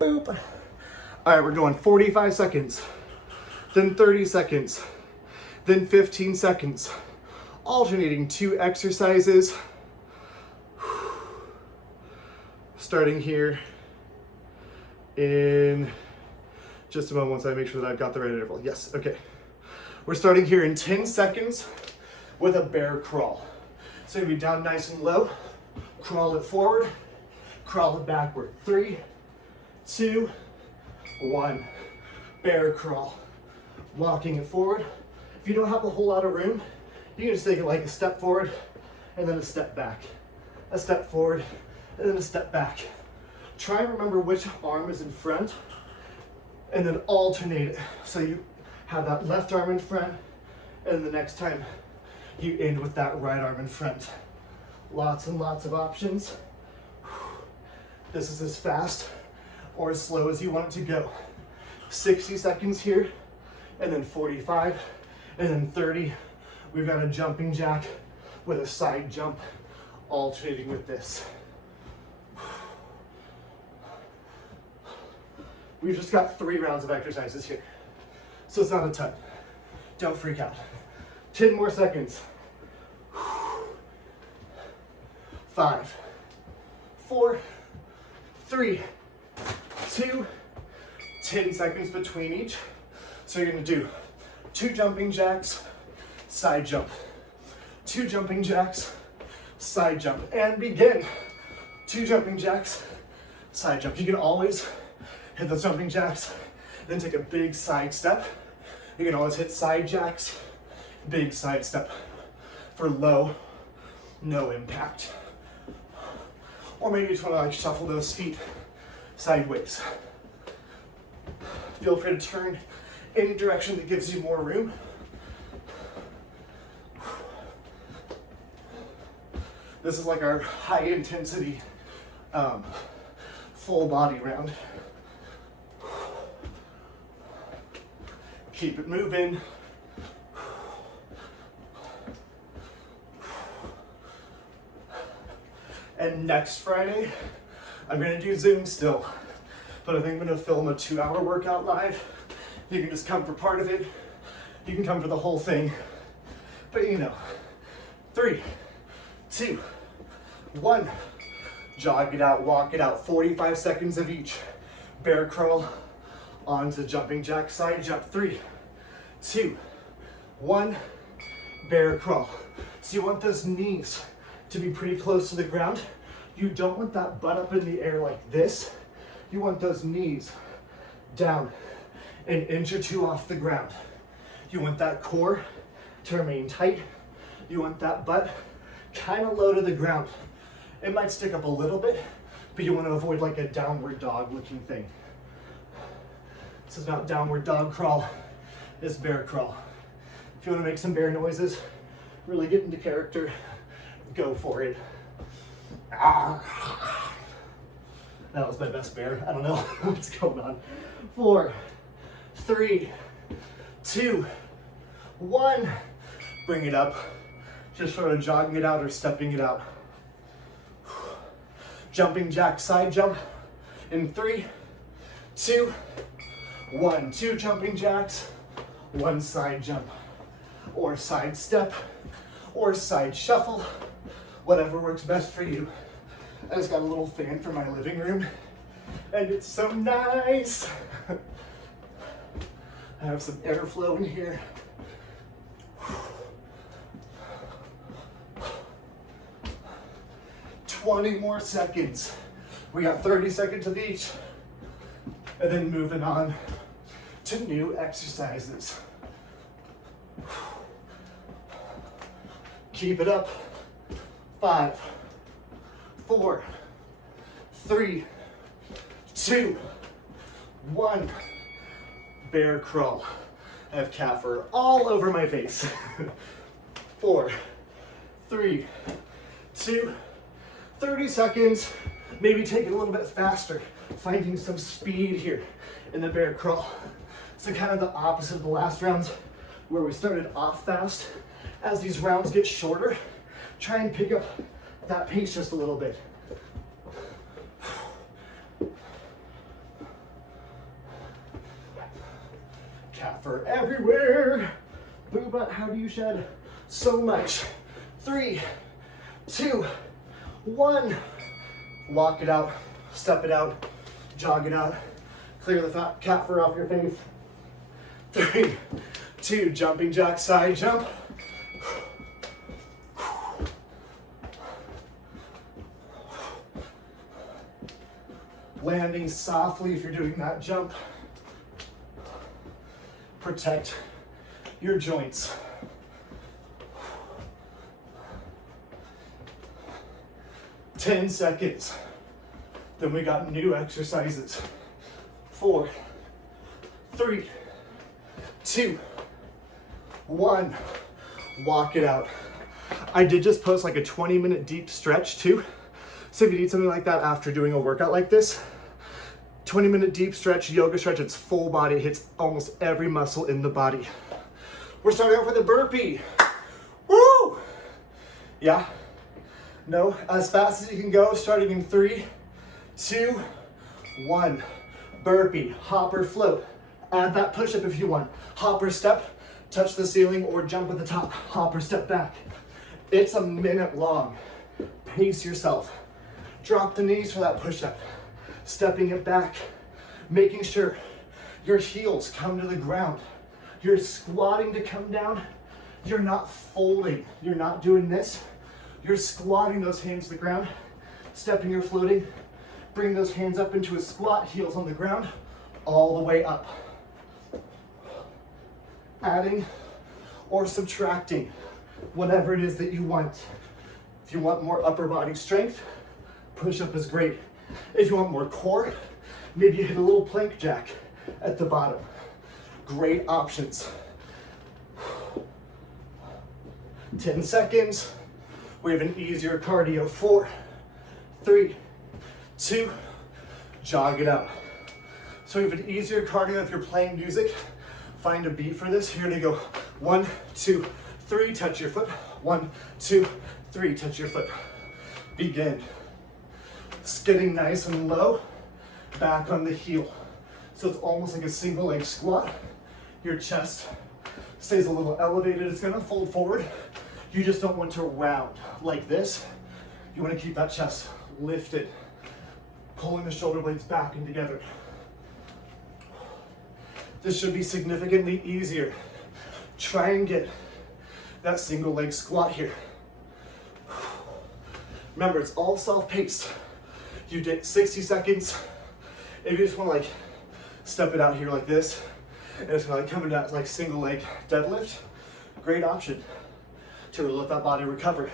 Boop. All right, we're going 45 seconds, then 30 seconds, then 15 seconds, alternating 2 exercises. Starting here in just a moment once I make sure that I've got the right interval. Yes, okay. We're starting here in 10 seconds with a bear crawl. So you're gonna be down nice and low, crawl it forward, crawl it backward. 3, 2, 1, bear crawl. Walking it forward. If you don't have a whole lot of room, you can just take it like a step forward and then a step back. A step forward and then a step back. Try and remember which arm is in front and then alternate it. So you have that left arm in front and the next time you end with that right arm in front. Lots and lots of options. This is as fast or as slow as you want it to go. 60 seconds here, and then 45, and then 30. We've got a jumping jack with a side jump, alternating with this. We've just got 3 rounds of exercises here, so it's not a ton. Don't freak out. 10 more seconds. 5, 4, 3, 2, 10 seconds between each. So you're gonna do 2 jumping jacks, side jump, 2 jumping jacks, side jump, and begin. 2 jumping jacks, side jump. You can always hit those jumping jacks, then take a big side step. You can always hit side jacks, big side step for low, no impact. Or maybe you just want to like shuffle those feet sideways. Feel free to turn any direction that gives you more room. This is like our high intensity full body round. Keep it moving. And next Friday, I'm gonna do Zoom still, but I think I'm gonna film a 2-hour workout live. You can just come for part of it. You can come for the whole thing, but you know, 3, 2, 1, jog it out, walk it out, 45 seconds of each. Bear crawl onto jumping jack, side jump, 3, 2, 1, bear crawl. So you want those knees to be pretty close to the ground. You don't want that butt up in the air like this. You want those knees down an inch or 2 off the ground. You want that core to remain tight. You want that butt kind of low to the ground. It might stick up a little bit, but you want to avoid like a downward dog looking thing. This is not downward dog crawl, it's bear crawl. If you want to make some bear noises, really get into character, go for it. Ah. That was my best bear. I don't know what's going on. 4, 3, 2, 1. Bring it up. Just sort of jogging it out or stepping it out. Jumping jack, side jump in 3, 2, 1. 2 jumping jacks, 1 side jump, or side step, or side shuffle, whatever works best for you. I just got a little fan for my living room, and it's so nice. I have some airflow in here. 20 more seconds. We got 30 seconds of each, and then moving on to new exercises. Keep it up. 5, 4, 3, 2, 1. Bear crawl. I have cat fur all over my face. 4, 3, 2, 30 seconds. Maybe take it a little bit faster, finding some speed here in the bear crawl. So kind of the opposite of the last rounds where we started off fast. As these rounds get shorter, try and pick up that pace just a little bit. Cat fur everywhere. Booba, how do you shed so much? 3, 2, 1. Walk it out, step it out, jog it out. Clear the fat cat fur off your face. 3, 2, jumping jack, side jump. Landing softly if you're doing that jump. Protect your joints. 10 seconds. Then we got new exercises. 4, 3, 2, 1. Walk it out. I did just post like a 20-minute deep stretch too. So if you need something like that after doing a workout like this, 20-minute deep stretch, yoga stretch, it's full body, it hits almost every muscle in the body. We're starting off with a burpee. Woo! Yeah? No, as fast as you can go, starting in 3, 2, 1. Burpee, hopper, float. Add that push-up if you want. Hopper step, touch the ceiling or jump at the top. Hopper step back. It's a minute long. Pace yourself. Drop the knees for that push-up. Stepping it back. Making sure your heels come to the ground. You're squatting to come down. You're not folding. You're not doing this. You're squatting those hands to the ground. Stepping or floating. Bring those hands up into a squat, heels on the ground, all the way up. Adding or subtracting, whatever it is that you want. If you want more upper body strength, push-up is great. If you want more core, maybe you hit a little plank jack at the bottom. Great options. 10 seconds. We have an easier cardio. 4, 3, 2, jog it out. So we have an easier cardio if you're playing music. Find a beat for this. Here to go. 1, 2, 3, touch your foot. 1, 2, 3, touch your foot. Begin. It's getting nice and low, back on the heel. So it's almost like a single leg squat. Your chest stays a little elevated. It's gonna fold forward. You just don't want to round like this. You wanna keep that chest lifted, pulling the shoulder blades back and together. This should be significantly easier. Try and get that single leg squat here. Remember, it's all self-paced. You did 60 seconds. If you just want to like step it out here like this, and it's gonna like come into that like single leg deadlift, great option to let that body recover.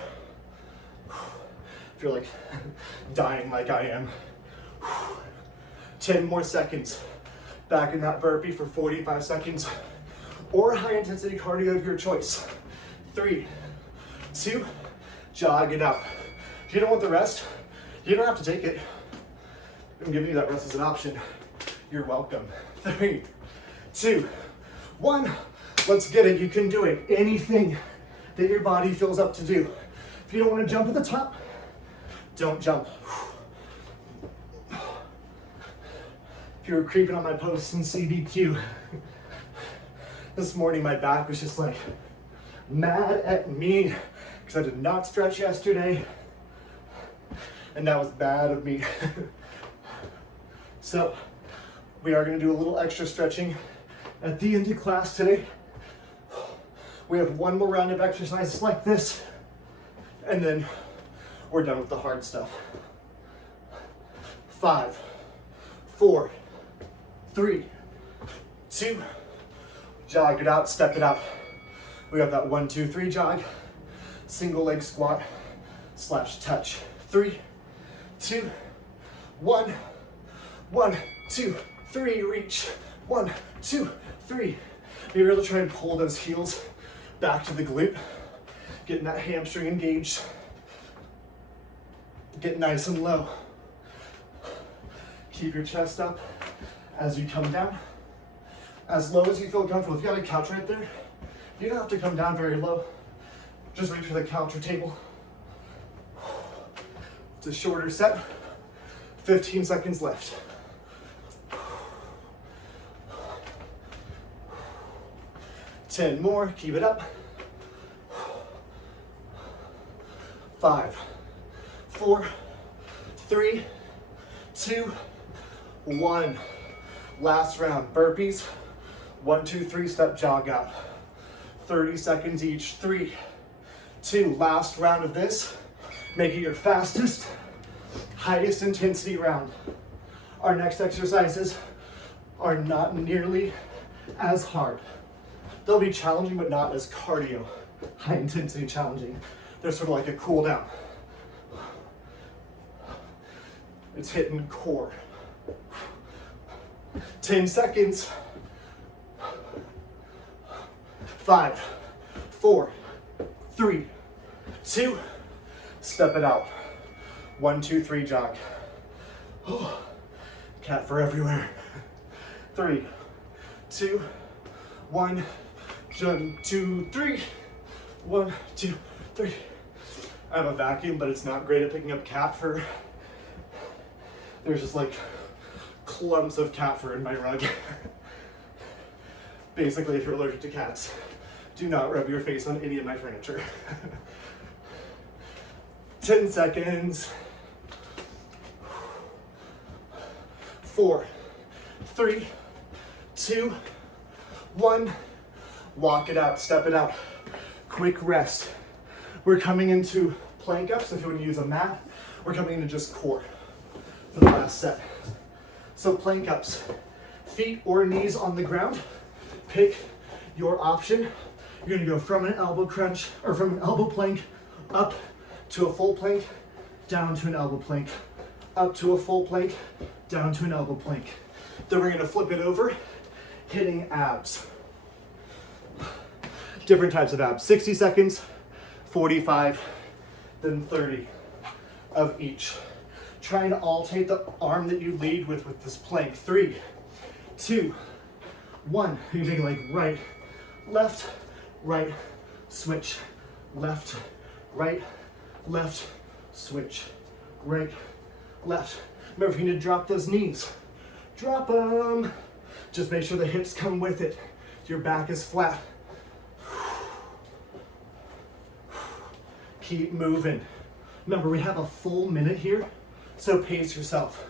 If you're like dying like I am. 10 more seconds. Back in that burpee for 45 seconds, or high intensity cardio of your choice. 3, 2, jog it out. If you don't want the rest, you don't have to take it. I'm giving you that rest as an option. You're welcome. 3, 2, 1. Let's get it. You can do it. Anything that your body feels up to do. If you don't want to jump at the top, don't jump. If you were creeping on my posts in CBQ, this morning my back was just like mad at me because I did not stretch yesterday, and that was bad of me. So we are going to do a little extra stretching at the end of class today. We have one more round of exercises like this, and then we're done with the hard stuff. 5, 4, 3, 2, jog it out, step it out. We have that 1, 2, 3 jog, single leg squat / touch. 3, 2, 1, 1, 2, 3, reach. 1, 2, 3. Be able to try and pull those heels back to the glute, getting that hamstring engaged. Get nice and low. Keep your chest up as you come down, as low as you feel comfortable. If you got a couch right there, you don't have to come down very low. Just reach for the couch or table. It's a shorter set, 15 seconds left. 10 more, keep it up. 5, 4, 3, 2, 1. Last round, burpees. 1, 2, 3, step jog out. 30 seconds each, 3, 2. Last round of this. Make it your fastest, highest intensity round. Our next exercises are not nearly as hard. They'll be challenging, but not as cardio, high intensity challenging. They're sort of like a cool down. It's hitting core. 10 seconds. 5, 4, 3, 2, step it out. 1, 2, 3, jog. Cat for everywhere. 3, 2, 1, 2, 3. 1, 2, 3. I have a vacuum, but it's not great at picking up cat fur. There's just like clumps of cat fur in my rug. Basically, if you're allergic to cats, do not rub your face on any of my furniture. 10 seconds. 4, 3, 2, 1. Walk it out, step it out. Quick rest. We're coming into plank ups. If you want to use a mat, we're coming into just core for the last set. So plank ups, feet or knees on the ground. Pick your option. You're gonna go from an elbow crunch or from an elbow plank up to a full plank, down to an elbow plank, up to a full plank, down to an elbow plank. Then we're gonna flip it over, hitting abs. Different types of abs, 60 seconds, 45, then 30 of each. Try and alternate the arm that you lead with this plank. 3, 2, 1. You're taking like right, switch, left, right, switch, right, left. Remember, if you need to drop those knees, drop them. Just make sure the hips come with it. Your back is flat. Keep moving. Remember, we have a full minute here, so pace yourself.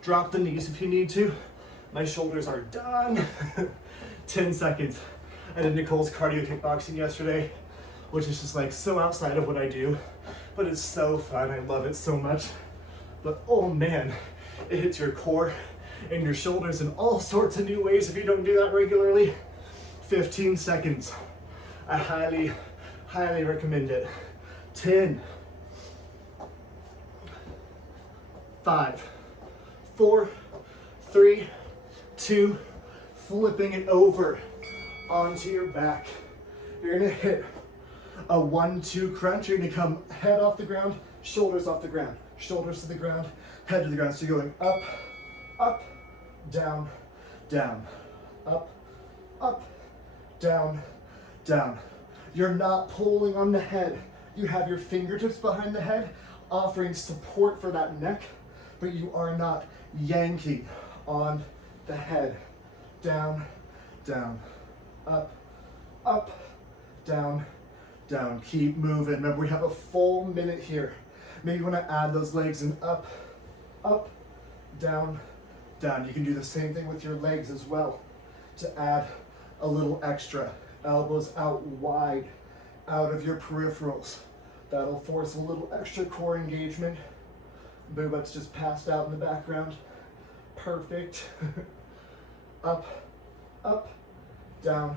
Drop the knees if you need to. My shoulders are done. 10 seconds. I did Nicole's cardio kickboxing yesterday, which is just like so outside of what I do, but it's so fun. I love it so much. But oh man, it hits your core and your shoulders in all sorts of new ways if you don't do that regularly. 15 seconds. I highly, highly recommend it. 10, 5, 4, 3, 2, flipping it over onto your back. You're gonna hit a 1-2 crunch. You're gonna come head off the ground, shoulders off the ground, shoulders to the ground, head to the ground. So you're going up, up, down, down, up, up, down, down. You're not pulling on the head. You have your fingertips behind the head, offering support for that neck, but you are not yanking on the head. Down, down, up, up, down, down. Keep moving. Remember, we have a full minute here. Maybe you want to add those legs in up, up, down, down. You can do the same thing with your legs as well to add a little extra. Elbows out wide, out of your peripherals. That'll force a little extra core engagement. Boo butts just passed out in the background. Perfect. Up, up, down,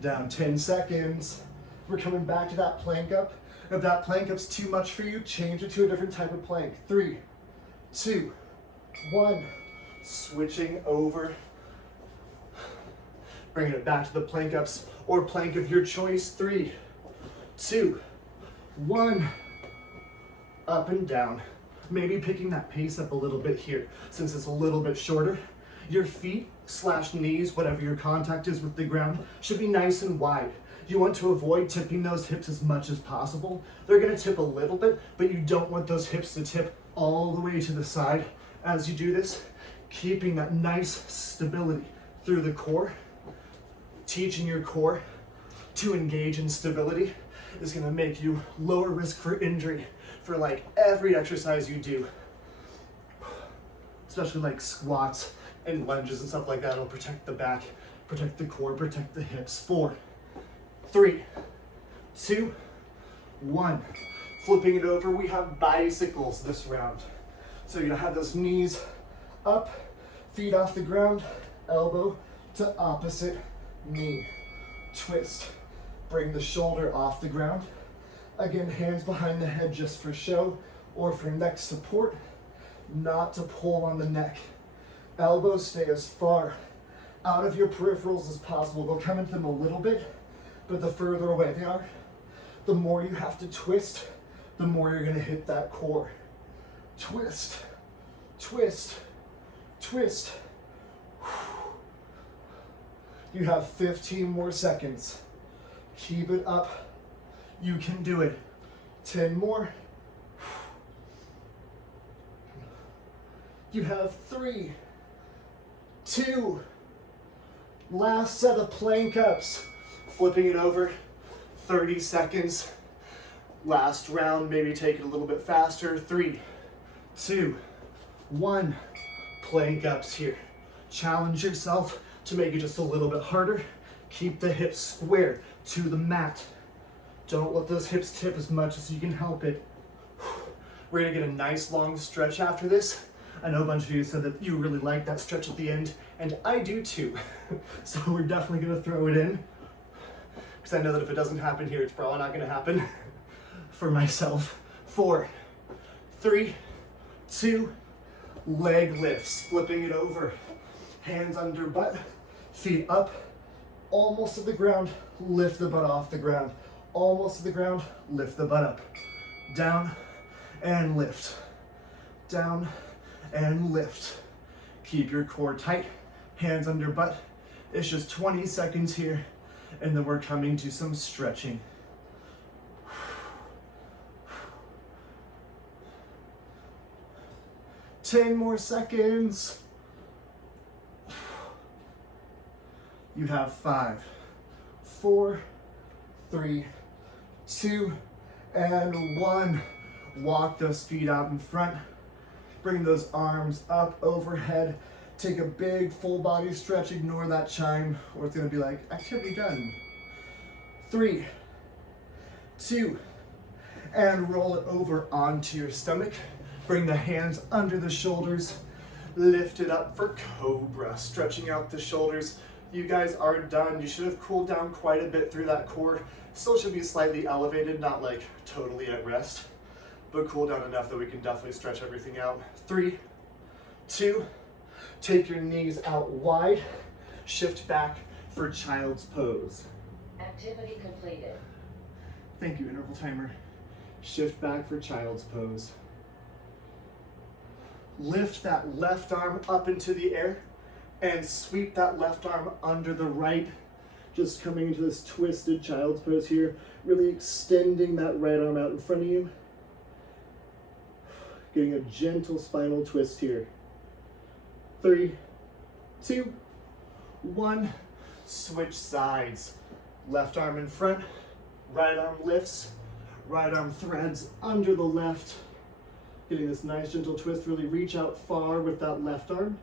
down. 10 seconds. We're coming back to that plank up. If that plank up's too much for you, change it to a different type of plank. 3, 2, 1. Switching over. Bringing it back to the plank ups or plank of your choice. 3, 2, 1. Up and down. Maybe picking that pace up a little bit here since it's a little bit shorter. Your feet / knees, whatever your contact is with the ground, should be nice and wide. You want to avoid tipping those hips as much as possible. They're gonna tip a little bit, but you don't want those hips to tip all the way to the side as you do this. Keeping that nice stability through the core. Teaching your core to engage in stability is gonna make you lower risk for injury for like every exercise you do. Especially like squats and lunges and stuff like that. It'll protect the back, protect the core, protect the hips. 4, 3, 2, 1. Flipping it over, we have bicycles this round. So you're gonna have those knees up, feet off the ground, elbow to opposite knee. Twist. Bring the shoulder off the ground. Again, hands behind the head just for show or for neck support, not to pull on the neck. Elbows stay as far out of your peripherals as possible. They'll come into them a little bit, but the further away they are, the more you have to twist, the more you're gonna hit that core. Twist, twist, twist. You have 15 more seconds. Keep it up. You can do it. 10 more. You have 3, 2. Last set of plank ups. Flipping it over. 30 seconds. Last round, maybe take it a little bit faster. 3, 2, 1. Plank ups here. Challenge yourself to make it just a little bit harder. Keep the hips square to the mat. Don't let those hips tip as much as you can help it. We're gonna get a nice long stretch after this. I know a bunch of you said that you really like that stretch at the end, and I do too. So we're definitely gonna throw it in, because I know that if it doesn't happen here, it's probably not gonna happen for myself. 4, 3, 2, leg lifts, flipping it over. Hands under butt, feet up, almost to the ground, lift the butt off the ground. Almost to the ground, lift the butt up. Down and lift. Down and lift. Keep your core tight, hands under butt. It's just 20 seconds here, and then we're coming to some stretching. Ten more seconds. You have 5, 4, 3, 2, and 1. Walk those feet out in front. Bring those arms up overhead. Take a big full body stretch. Ignore that chime, or it's gonna be like, activity done. 3, 2, and roll it over onto your stomach. Bring the hands under the shoulders. Lift it up for cobra, stretching out the shoulders. You guys are done. You should have cooled down quite a bit through that core. Still should be slightly elevated, not like totally at rest, but cool down enough that we can definitely stretch everything out. 3, 2, take your knees out wide, shift back for child's pose. Activity completed. Thank you, interval timer. Shift back for child's pose. Lift that left arm up into the air and sweep that left arm under the right. Just coming into this twisted child's pose here, really extending that right arm out in front of you. Getting a gentle spinal twist here. 3, 2, 1. Switch sides. Left arm in front, right arm lifts, right arm threads under the left. Getting this nice gentle twist, really reach out far with that left arm.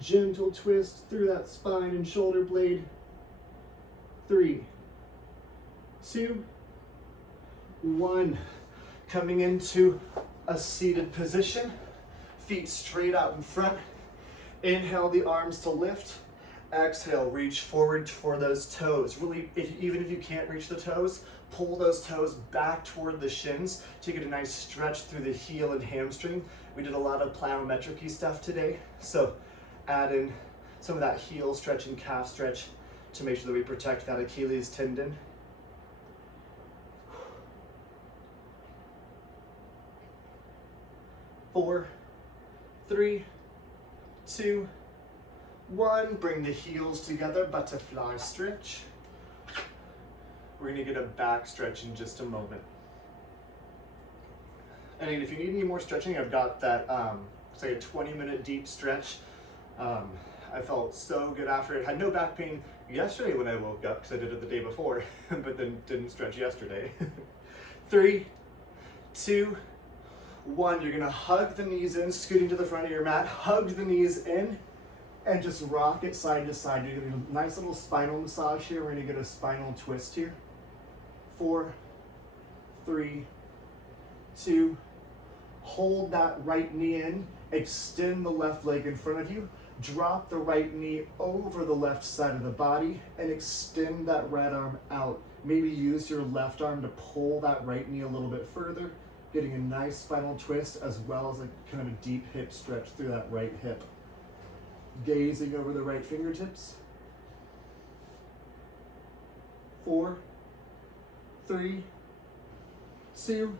Gentle twist through that spine and shoulder blade. 3, 2, 1. Coming into a seated position, feet straight out in front. Inhale the arms to lift. Exhale, reach forward for those toes. Really, even if you can't reach the toes, pull those toes back toward the shins to get a nice stretch through the heel and hamstring. We did a lot of plyometric-y stuff today, so add in some of that heel stretch and calf stretch to make sure that we protect that Achilles tendon. Four, 3, 2, 1. Bring the heels together, butterfly stretch. We're gonna get a back stretch in just a moment. And if you need any more stretching, I've got that, it's like a 20-minute deep stretch. I felt so good after it. Had no back pain yesterday when I woke up because I did it the day before, but then didn't stretch yesterday. 3, 2, 1. You're gonna hug the knees in, scooting to the front of your mat, hug the knees in, and just rock it side to side. You're gonna do a nice little spinal massage here. We're gonna get a spinal twist here. 4, 3, 2, hold that right knee in, extend the left leg in front of you, drop the right knee over the left side of the body, and extend that right arm out. Maybe use your left arm to pull that right knee a little bit further, getting a nice spinal twist as well as a kind of a deep hip stretch through that right hip. Gazing over the right fingertips. 4, 3, 2,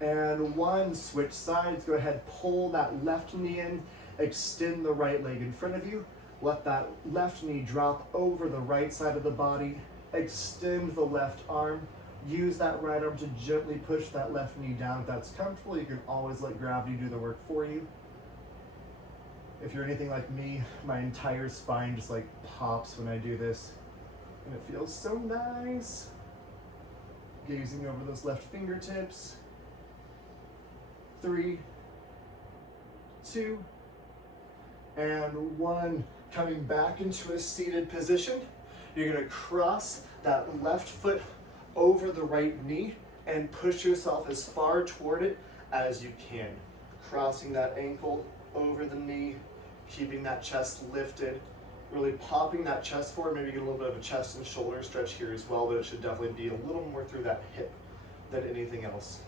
and 1. Switch sides. Go ahead, pull that left knee in, extend the right leg in front of you. Let that left knee drop over the right side of the body. Extend the left arm. Use that right arm to gently push that left knee down. If that's comfortable, you can always let gravity do the work for you. If you're anything like me, my entire spine just like pops when I do this, and it feels so nice. Gazing over those left fingertips. 3, 2, and 1. Coming back into a seated position. You're gonna cross that left foot over the right knee and push yourself as far toward it as you can. Crossing that ankle over the knee, keeping that chest lifted, really popping that chest forward. Maybe get a little bit of a chest and shoulder stretch here as well, but it should definitely be a little more through that hip than anything else.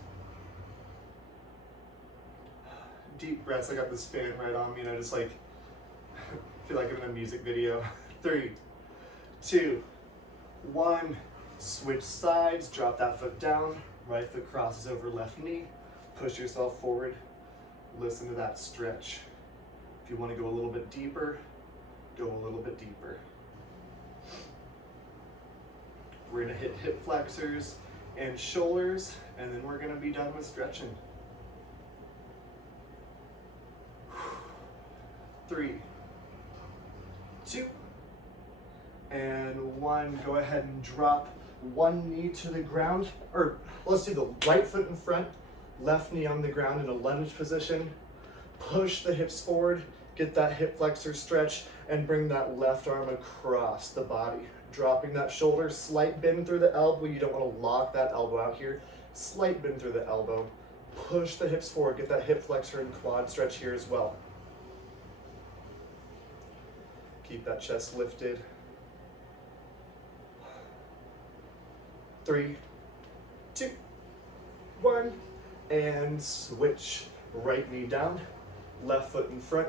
Deep breaths. I got this fan right on me and I just like feel like I'm in a music video. 3, 2, 1. Switch sides, drop that foot down, right foot crosses over left knee, push yourself forward, listen to that stretch. If you want to go a little bit deeper, go a little bit deeper. We're gonna hit hip flexors and shoulders, and then we're gonna be done with stretching. 3, 2, and 1. Go ahead and drop one knee to the ground, or let's do the right foot in front, left knee on the ground in a lunge position. Push the hips forward, get that hip flexor stretch, and bring that left arm across the body. Dropping that shoulder, slight bend through the elbow. You don't want to lock that elbow out here. Slight bend through the elbow. Push the hips forward, get that hip flexor and quad stretch here as well. Keep that chest lifted. 3, 2, 1, and switch. Right knee down, left foot in front,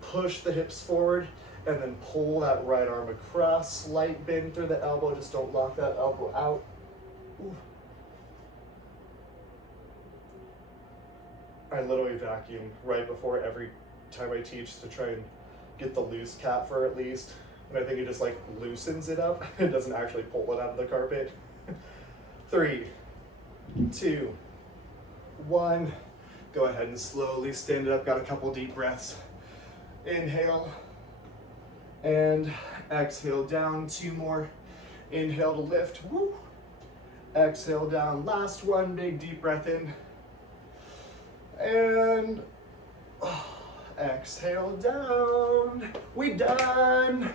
push the hips forward, and then pull that right arm across. Slight bend through the elbow, just don't lock that elbow out. Ooh. I literally vacuum right before every time I teach to try and get the loose cat fur at least. And I think it just like loosens it up. It doesn't actually pull it out of the carpet. 3, 2, 1. Go ahead and slowly stand it up. Got a couple deep breaths. Inhale and exhale down. 2 more. Inhale to lift. Woo. Exhale down. Last one. Big deep breath in. And exhale down. We done.